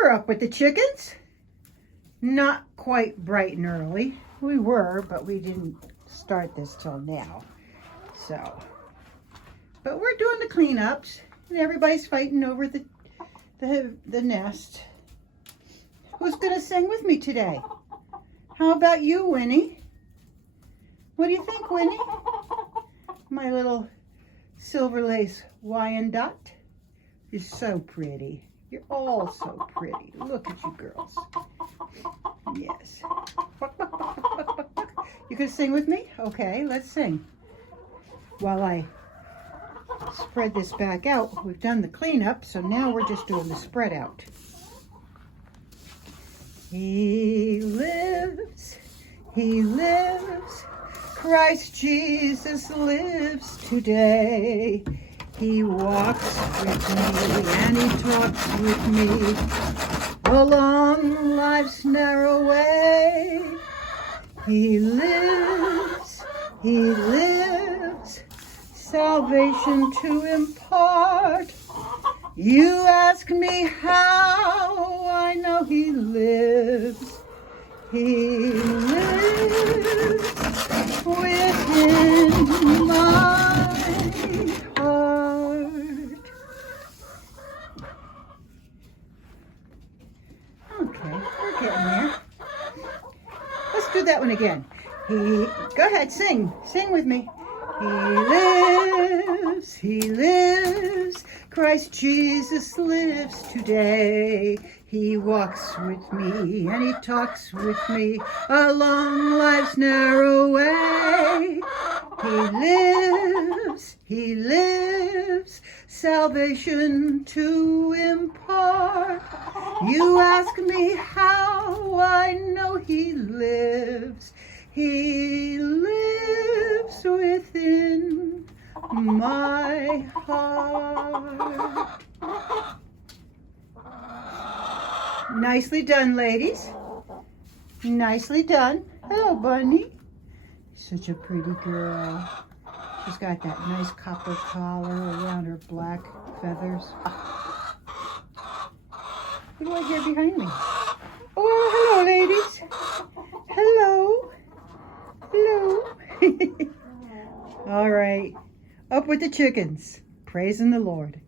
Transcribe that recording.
We're up with the chickens. Not quite bright and early. We were, but we didn't start this till now. So, but we're doing the cleanups, and everybody's fighting over the nest. Who's gonna sing with me today? How about you, Winnie? What do you think, Winnie? My little silver lace Wyandotte is so pretty. You're all so pretty. Look at you girls. Yes. You gonna sing with me? Okay, let's sing. While I spread this back out, we've done the cleanup, so now we're just doing the spread out. He lives, Christ Jesus lives today. He walks with me and he talks with me along life's narrow way. He lives, salvation to impart. You ask me how, I know he lives. He lives within my heart. Okay, we're getting there. Let's do that one again. Go ahead, sing with me. He lives, Christ Jesus lives today. He walks with me and he talks with me along life's narrow way. He lives, salvation to impart. You ask me how, I know he lives. He lives within my heart. Nicely done, ladies. Nicely done. Hello, Bunny. Such a pretty girl. She's got that nice copper collar around her black feathers. What do I hear behind me? Oh, hello, ladies. Hello. Hello. All right. Up with the chickens. Praising the Lord.